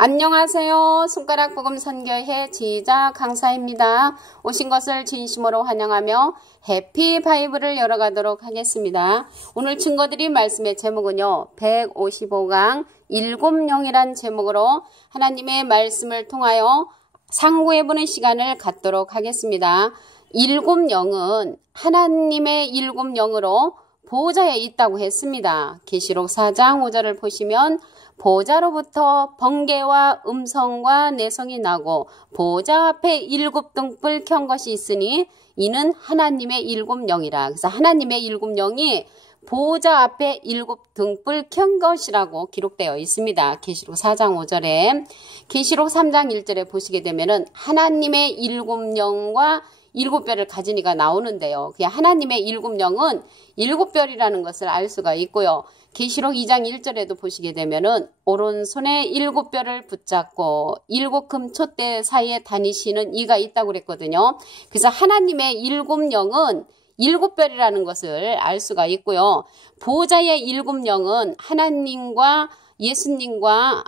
안녕하세요. 손가락 복음 선교회 지휘자 강사입니다. 오신 것을 진심으로 환영하며 해피 바이블을 열어가도록 하겠습니다. 오늘 증거드릴 말씀의 제목은요, 155강 7영이란 제목으로 하나님의 말씀을 통하여 상고해보는 시간을 갖도록 하겠습니다. 7영은 하나님의 7영으로 보호자에 있다고 했습니다. 계시록 4장 5절을 보시면 보호자로부터 번개와 음성과 내성이 나고 보호자 앞에 7등불 켠 것이 있으니 이는 하나님의 7영이라. 그래서 하나님의 7영이 보호자 앞에 7등불 켠 것이라고 기록되어 있습니다. 계시록 4장 5절에 계시록 3장 1절에 보시게 되면은 하나님의 7영과 7별을 가진 이가 나오는데요. 그냥 하나님의 7영은 7별이라는 것을 알 수가 있고요. 계시록 2장 1절에도 보시게 되면은 오른손에 7별을 붙잡고 7금 촛대 사이에 다니시는 이가 있다고 그랬거든요. 그래서 하나님의 7영은 7별이라는 것을 알 수가 있고요. 보호자의 7영은 하나님과 예수님과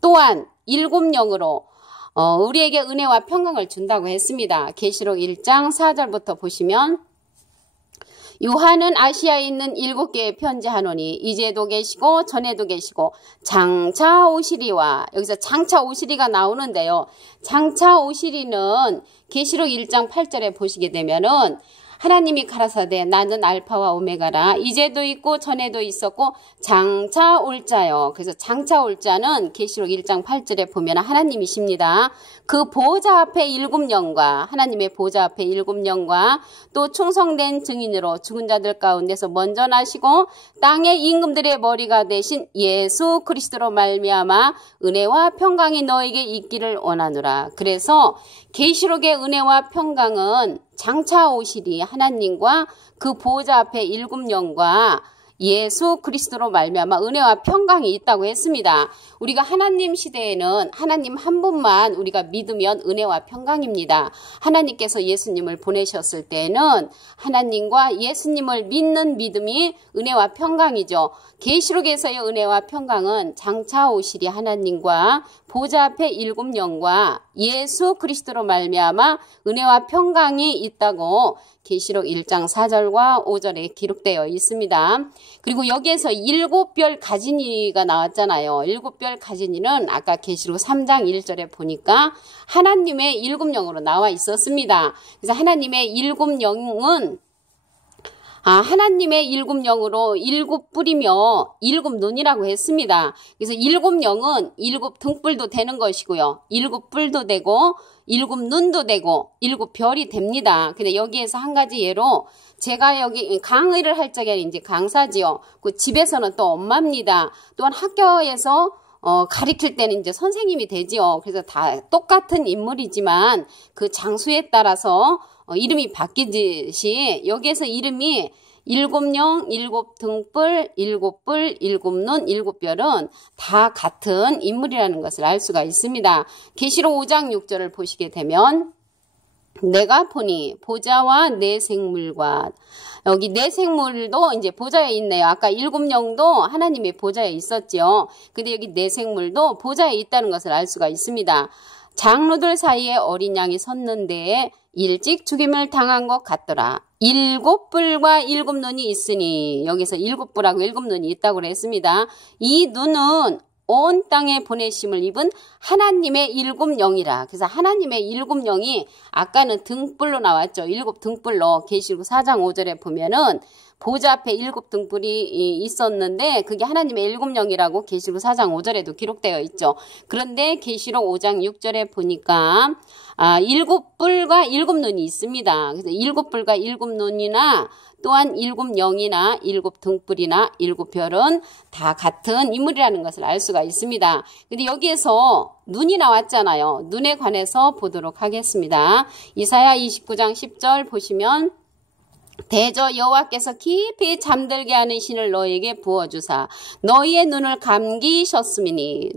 또한 7영으로 우리에게 은혜와 평강을 준다고 했습니다. 계시록 1장 4절부터 보시면 요한은 아시아에 있는 7개에 편지하노니 이제도 계시고 전에도 계시고 장차 오시리와, 여기서 장차 오시리가 나오는데요. 장차 오시리는 계시록 1장 8절에 보시게 되면은 하나님이 가라사대 나는 알파와 오메가라, 이제도 있고 전에도 있었고 장차 올 자요. 그래서 장차 올 자는 계시록 1장 8절에 보면 하나님이십니다. 그 보호자 앞에 7영과 하나님의 보호자 앞에 7영과 또 충성된 증인으로 죽은 자들 가운데서 먼저 나시고 땅의 임금들의 머리가 되신 예수 그리스도로 말미암아 은혜와 평강이 너에게 있기를 원하노라. 그래서 계시록의 은혜와 평강은 장차 오시리 하나님과 그 보호자 앞에 7영과 예수 그리스도로 말미암아 은혜와 평강이 있다고 했습니다. 우리가 하나님 시대에는 하나님 한 분만 우리가 믿으면 은혜와 평강입니다. 하나님께서 예수님을 보내셨을 때는 하나님과 예수님을 믿는 믿음이 은혜와 평강이죠. 계시록에서의 은혜와 평강은 장차 오시리 하나님과 보호자 앞에 7영과 예수 그리스도로 말미암아 은혜와 평강이 있다고 계시록 1장 4절과 5절에 기록되어 있습니다. 그리고 여기에서 7별 가진 이가 나왔잖아요. 7별 가진 이는 아까 계시록 3장 1절에 보니까 하나님의 7영으로 나와 있었습니다. 그래서 하나님의 7영은 하나님의 7영으로 7뿔이며 7눈이라고 했습니다. 그래서 7영은 7등불도 되는 것이고요. 7뿔도 되고 7눈도 되고 7별이 됩니다. 근데 여기에서 한 가지 예로 제가 여기 강의를 할 적에 이제 강사지요. 그 집에서는 또 엄마입니다. 또한 학교에서 가르칠 때는 이제 선생님이 되지요. 그래서 다 똑같은 인물이지만 그 장소에 따라서 이름이 바뀌듯이 여기에서 이름이 7영, 7등불, 7뿔, 7눈, 7별은 다 같은 인물이라는 것을 알 수가 있습니다. 계시록 5장 6절을 보시게 되면 내가 보니 보좌와 네 생물과, 여기 네 생물도 이제 보좌에 있네요. 아까 7영도 하나님의 보좌에 있었죠. 근데 여기 네 생물도 보좌에 있다는 것을 알 수가 있습니다. 장로들 사이에 어린 양이 섰는데 일찍 죽임을 당한 것 같더라. 7뿔과 7눈이 있으니, 여기서 7뿔하고 7눈이 있다고 그랬습니다. 이 눈은 온 땅에 보내심을 입은 하나님의 7영이라. 그래서 하나님의 7영이 아까는 등불로 나왔죠. 7등불로 계시록 4장 5절에 보면은 보좌 앞에 7등불이 있었는데 그게 하나님의 7영이라고 계시록 4장 5절에도 기록되어 있죠. 그런데 계시록 5장 6절에 보니까 7뿔과 7눈이 있습니다. 그래서 7뿔과 7눈이나 또한 7영이나 7등불이나 7별은 다 같은 인물이라는 것을 알 수가 있습니다. 근데 여기에서 눈이 나왔잖아요. 눈에 관해서 보도록 하겠습니다. 이사야 29장 10절 보시면 대저 여호와께서 깊이 잠들게 하는 신을 너희에게 부어주사 너희의 눈을 감기셨으니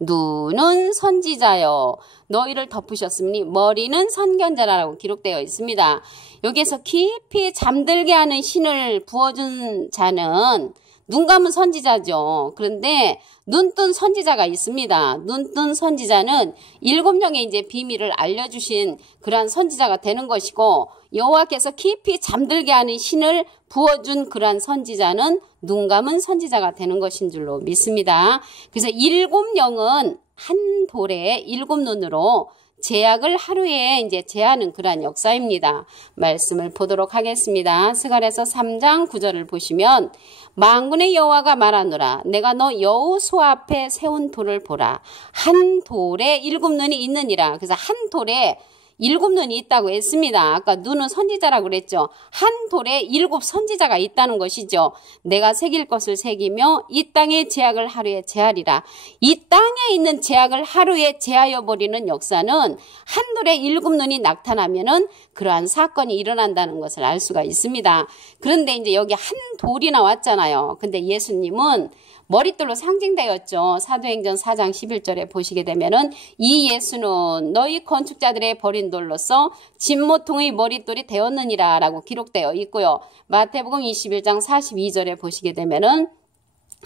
눈은 선지자요 너희를 덮으셨으니 머리는 선견자라고 기록되어 있습니다. 여기에서 깊이 잠들게 하는 신을 부어준 자는 눈 감은 선지자죠. 그런데 눈뜬 선지자가 있습니다. 눈뜬 선지자는 7명의 이제 비밀을 알려주신 그러한 선지자가 되는 것이고, 여호와께서 깊이 잠들게 하는 신을 부어준 그러한 선지자는 눈 감은 선지자가 되는 것인 줄로 믿습니다. 그래서 7영은 한 돌에 7눈으로 제약을 하루에 이제 제하는 그러한 역사입니다. 말씀을 보도록 하겠습니다. 스가랴서 3장 9절을 보시면 만군의 여호와가 말하노라. 내가 너 여호수아 앞에 세운 돌을 보라. 한 돌에 7눈이 있느니라. 그래서 한 돌에 7눈이 있다고 했습니다. 아까 눈은 선지자라고 그랬죠. 한 돌에 7 선지자가 있다는 것이죠. 내가 새길 것을 새기며 이 땅의 제약을 하루에 제하리라. 이 땅에 있는 제약을 하루에 제하여 버리는 역사는 한 돌에 7눈이 나타나면은 그러한 사건이 일어난다는 것을 알 수가 있습니다. 그런데 이제 여기 한 돌이 나왔잖아요. 근데 예수님은 머릿돌로 상징되었죠. 사도행전 4장 11절에 보시게 되면은 이 예수는 너희 건축자들의 버린 돌로서 진모통의 머릿돌이 되었느니라 라고 기록되어 있고요. 마태복음 21장 42절에 보시게 되면은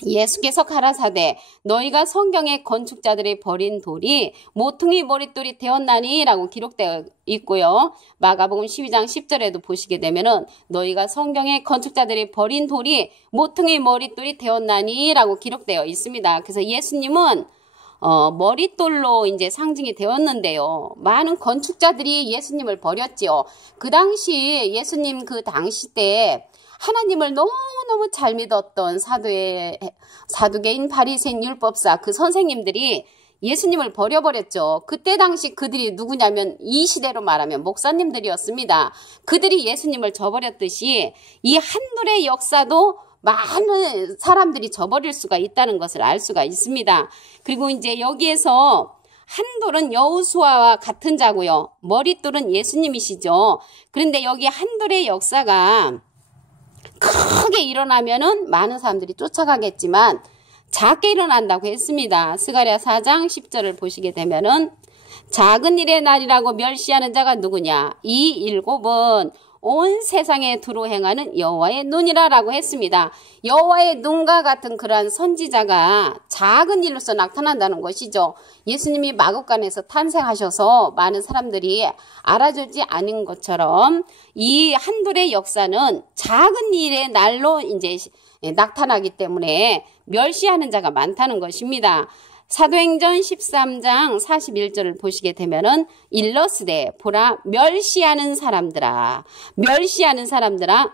예수께서 가라사대 너희가 성경의 건축자들이 버린 돌이 모퉁이 머릿돌이 되었나니 라고 기록되어 있고요. 마가복음 12장 10절에도 보시게 되면은 너희가 성경의 건축자들이 버린 돌이 모퉁이 머릿돌이 되었나니 라고 기록되어 있습니다. 그래서 예수님은 머릿돌로 이제 상징이 되었는데요. 많은 건축자들이 예수님을 버렸지요. 그 당시 예수님 그 당시 때 하나님을 너무너무 잘 믿었던 사두개인 바리새인 율법사 그 선생님들이 예수님을 버려버렸죠. 그때 당시 그들이 누구냐면 이 시대로 말하면 목사님들이었습니다. 그들이 예수님을 저버렸듯이 이 한둘의 역사도 많은 사람들이 저버릴 수가 있다는 것을 알 수가 있습니다. 그리고 이제 여기에서 한 돌은 여호수아와 같은 자고요. 머릿돌은 예수님이시죠. 그런데 여기 한 돌의 역사가 크게 일어나면은 많은 사람들이 쫓아가겠지만 작게 일어난다고 했습니다. 스가랴 4장 10절을 보시게 되면은 작은 일의 날이라고 멸시하는 자가 누구냐? 이 7은 온 세상에 두루 행하는 여호와의 눈이라 라고 했습니다. 여호와의 눈과 같은 그러한 선지자가 작은 일로서 나타난다는 것이죠. 예수님이 마국간에서 탄생하셔서 많은 사람들이 알아주지 않은 것처럼 이 한둘의 역사는 작은 일의 날로 이제 나타나기 때문에 멸시하는 자가 많다는 것입니다. 사도행전 13장 41절을 보시게 되면은 일러스되 보라 멸시하는 사람들아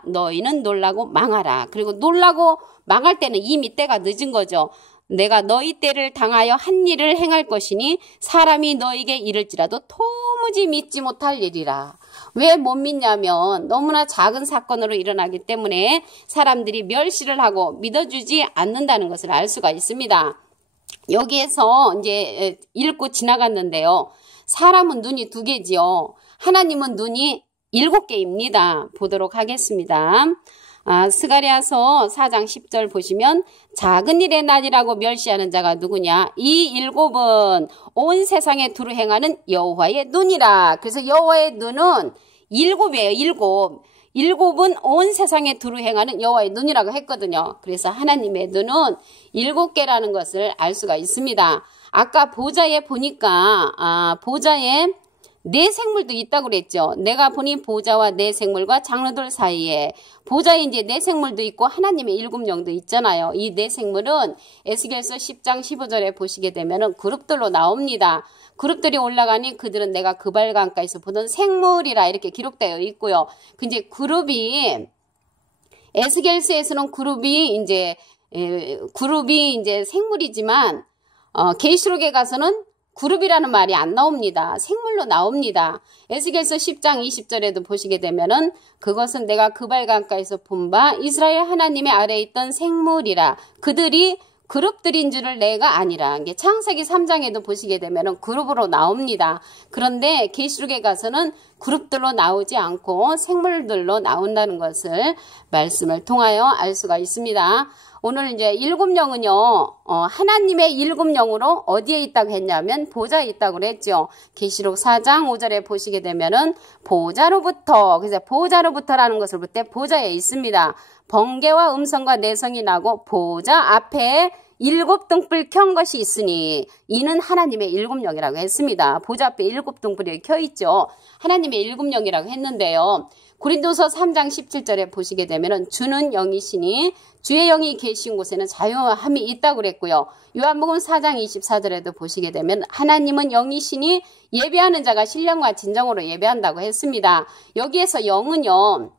너희는 놀라고 망하라. 그리고 놀라고 망할 때는 이미 때가 늦은 거죠. 내가 너희 때를 당하여 한 일을 행할 것이니 사람이 너에게 이를지라도 도무지 믿지 못할 일이라. 왜 못 믿냐면 너무나 작은 사건으로 일어나기 때문에 사람들이 멸시를 하고 믿어주지 않는다는 것을 알 수가 있습니다. 여기에서 이제 읽고 지나갔는데요. 사람은 눈이 2개지요. 하나님은 눈이 7개입니다. 보도록 하겠습니다. 스가랴서 4장 10절 보시면 작은 일의 날이라고 멸시하는 자가 누구냐? 이 7은 온 세상에 두루 행하는 여호와의 눈이라. 그래서 여호와의 눈은 7이에요. 7은 온 세상에 두루 행하는 여호와의 눈이라고 했거든요. 그래서 하나님의 눈은 7개라는 것을 알 수가 있습니다. 아까 보좌에 보니까 보좌에 4생물도 있다고 그랬죠. 내가 보니 보좌와 4생물과 장로들 사이에 보좌에 이제 4생물도 있고 하나님의 7영도 있잖아요. 이 4생물은 에스겔서 10장 15절에 보시게 되면은 그룹들로 나옵니다. 그룹들이 올라가니 그들은 내가 그발 강가에서 보던 생물이라 이렇게 기록되어 있고요. 근데 그룹이 에스겔서에서는 그룹이 이제 생물이지만 계시록에 가서는 그룹이라는 말이 안 나옵니다. 생물로 나옵니다. 에스겔서 10장 20절에도 보시게 되면은 그것은 내가 그발 강가에서 본 바 이스라엘 하나님의 아래에 있던 생물이라. 그들이 그룹들인 줄을 내가 아니라. 창세기 3장에도 보시게 되면은 그룹으로 나옵니다. 그런데 계시록에 가서는 그룹들로 나오지 않고 생물들로 나온다는 것을 말씀을 통하여 알 수가 있습니다. 오늘 이제 일곱 영은요, 하나님의 일곱 영으로 어디에 있다고 했냐면 보좌에 있다고 그랬죠. 계시록 4장 5절에 보시게 되면은 보좌로부터, 그래서 보좌로부터라는 것을 볼 때 보좌에 있습니다. 번개와 음성과 내성이 나고 보좌 앞에 일곱 등불 켠 것이 있으니 이는 하나님의 일곱 영이라고 했습니다. 보좌 앞에 일곱 등불이 켜 있죠. 하나님의 일곱 영이라고 했는데요. 고린도서 3장 17절에 보시게 되면은 주는 영이시니 주의 영이 계신 곳에는 자유함이 있다고 그랬고요. 요한복음 4장 24절에도 보시게 되면 하나님은 영이시니 예배하는 자가 신령과 진정으로 예배한다고 했습니다. 여기에서 영은요,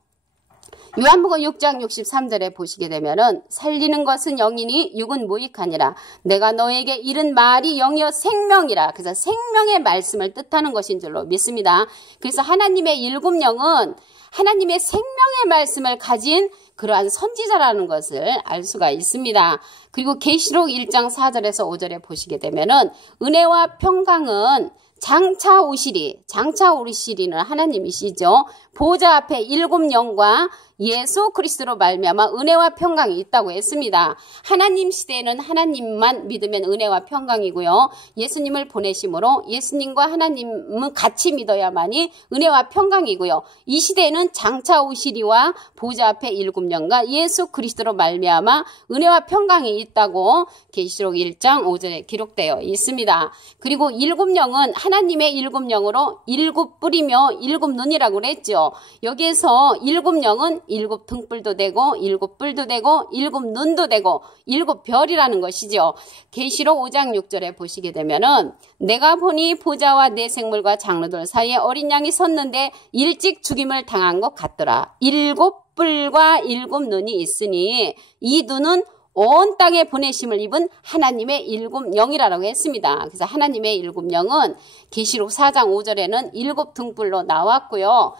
요한복음 6장 63절에 보시게 되면은 살리는 것은 영이니 육은 무익하니라. 내가 너에게 이른 말이 영이여 생명이라. 그래서 생명의 말씀을 뜻하는 것인 줄로 믿습니다. 그래서 하나님의 일곱 영은 하나님의 생명의 말씀을 가진 그러한 선지자라는 것을 알 수가 있습니다. 그리고 계시록 1장 4절에서 5절에 보시게 되면은 은혜와 평강은 장차 오시리는 하나님이시죠. 보좌 앞에 일곱 영과 예수 그리스도로 말미암아 은혜와 평강이 있다고 했습니다. 하나님 시대에는 하나님만 믿으면 은혜와 평강이고요. 예수님을 보내심으로 예수님과 하나님은 같이 믿어야만이 은혜와 평강이고요. 이 시대에는 장차 오시리와 보좌 앞에 일곱 영과 예수 그리스도로 말미암아 은혜와 평강이 있다고 계시록 1장 5절에 기록되어 있습니다. 그리고 일곱 영은 하나님의 일곱 영으로 일곱 뿔이며 일곱 눈이라고 그랬죠. 여기에서 일곱 영은 일곱 등불도 되고 일곱 뿔도 되고 일곱 눈도 되고 일곱 별이라는 것이죠. 계시록 5장 6절에 보시게 되면은 내가 보니 보좌와 네 생물과 장로들 사이에 어린 양이 섰는데 일찍 죽임을 당한 것 같더라. 일곱 뿔과 일곱 눈이 있으니 이 눈은 온 땅에 보내심을 입은 하나님의 일곱 영이라고 했습니다. 그래서 하나님의 일곱 영은 계시록 4장 5절에는 일곱 등불로 나왔고요.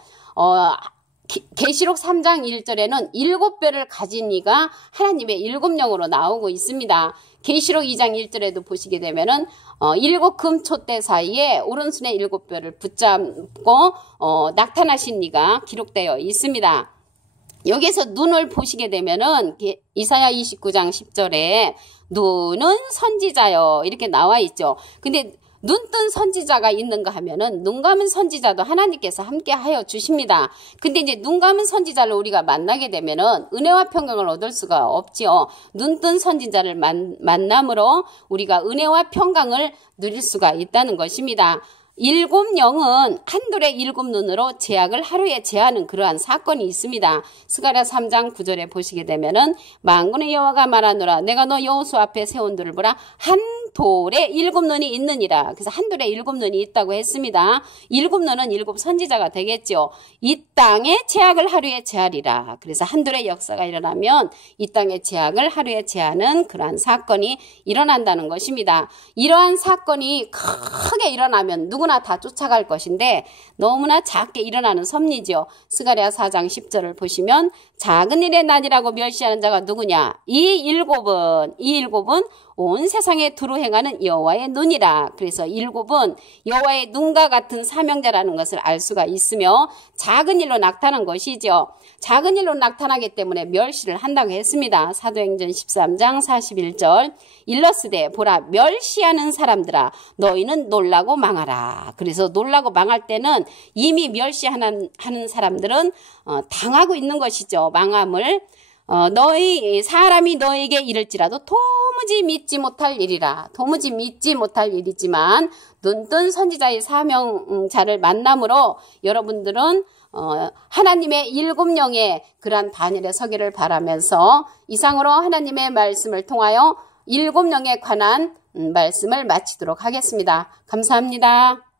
계시록 3장 1절에는 일곱 뼈를 가진 이가 하나님의 일곱 영으로 나오고 있습니다. 계시록 2장 1절에도 보시게 되면은 일곱 금 촛대 사이에 오른손에 일곱 뼈를 붙잡고 나타나신 이가 기록되어 있습니다. 여기서 눈을 보시게 되면은 이사야 29장 10절에 눈은 선지자요 이렇게 나와 있죠. 근데 눈 뜬 선지자가 있는가 하면은 눈 감은 선지자도 하나님께서 함께 하여 주십니다. 근데 이제 눈 감은 선지자를 우리가 만나게 되면은 은혜와 평강을 얻을 수가 없지요. 눈 뜬 선지자를 만남으로 우리가 은혜와 평강을 누릴 수가 있다는 것입니다. 일곱 영은 한둘의 일곱 눈으로 제약을 하루에 제하는 그러한 사건이 있습니다. 스가랴 3장 9절에 보시게 되면은 만군의 여호와가 말하노라 내가 너 여호수 앞에 세운 돌을 보라 한 돌에 일곱 눈이 있느니라. 그래서 한 돌에 일곱 눈이 있다고 했습니다. 일곱 눈은 일곱 선지자가 되겠죠. 이 땅에 제약을 하루에 제하리라. 그래서 한 돌의 역사가 일어나면 이 땅의 제약을 하루에 제하는 그러한 사건이 일어난다는 것입니다. 이러한 사건이 크게 일어나면 누구나 다 쫓아갈 것인데 너무나 작게 일어나는 섭리죠. 스가랴 4장 10절을 보시면 작은 일의 난이라고 멸시하는 자가 누구냐? 이 일곱은 온 세상에 두루 행하는 여호와의 눈이라. 그래서 일곱은 여호와의 눈과 같은 사명자라는 것을 알 수가 있으며 작은 일로 나타난 것이죠. 작은 일로 나타나기 때문에 멸시를 한다고 했습니다. 사도행전 13장 41절 일러스되 보라 멸시하는 사람들아 너희는 놀라고 망하라. 그래서 놀라고 망할 때는 이미 멸시하는 사람들은 당하고 있는 것이죠. 망함을 너희 사람이 너에게 이를지라도 도무지 믿지 못할 일이라. 도무지 믿지 못할 일이지만 눈뜬 선지자의 사명자를 만남으로 여러분들은 하나님의 일곱 영의 그러한 반열에 서기를 바라면서 이상으로 하나님의 말씀을 통하여 일곱 영에 관한 말씀을 마치도록 하겠습니다. 감사합니다.